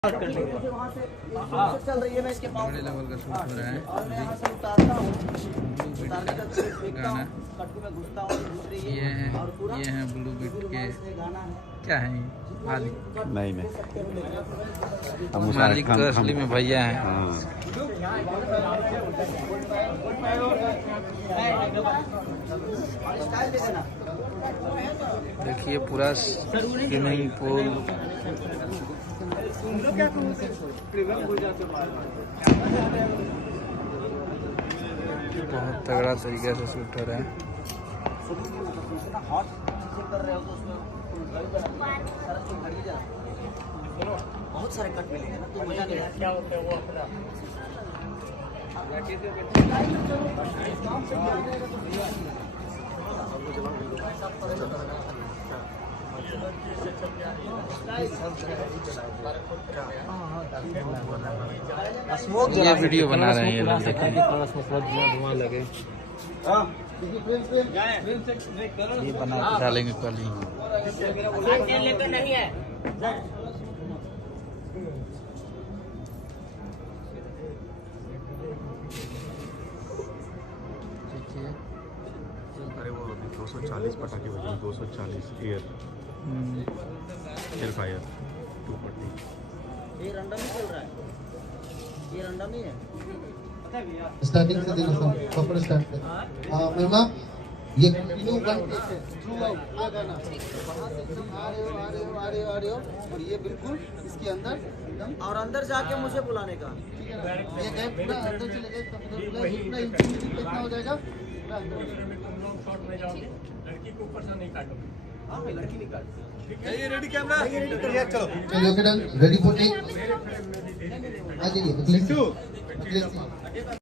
चल रही है, मैं इसके बड़े लेवल का शूट हो रहा है। और मैं यहाँ से उतारता हूँ, उतारने का गाना कट्टू में घुसता हूँ, ये है ब्लू बीट के क्या है मालिक। नहीं मालिक तो असली में भैया है। देखिए पूरा स्विमिंग पूल बहुत तगड़ा तरीके से शूट हो रहा है। बहुत सारे कट मिलेंगे ना, तो मजा नहीं क्या होता है वो अपना ये वीडियो बना रहे हैं ये लोग, धुआं लगे ये बना के डालेंगे कल ही। नहीं है अरे वो 240 पटाखे बजे 240 एयर फायर 240। ये रंडम ही चल रहा है, ये रंडम ही है। स्टार्टिंग से देखो सब प्रॉपर स्टार्ट कर। मेहमा ये कंटिन्यू करते हैं थ्रू आउट पूरा गाना, वहां से एकदम आ रहे हो और ये बिल्कुल इसके अंदर एकदम और अंदर जाके मुझे बुलाने का ये गैप पूरा अंदर चले गए तब पूरा इंफिनिटी कितना हो जाएगा पूरा अंदर। लड़की को ऊपर से नहीं काटोगे। हाँ लड़की नहीं काटती। ये रेडी कैमरा चलो चलिए okay done ready for take आ जाइए अगले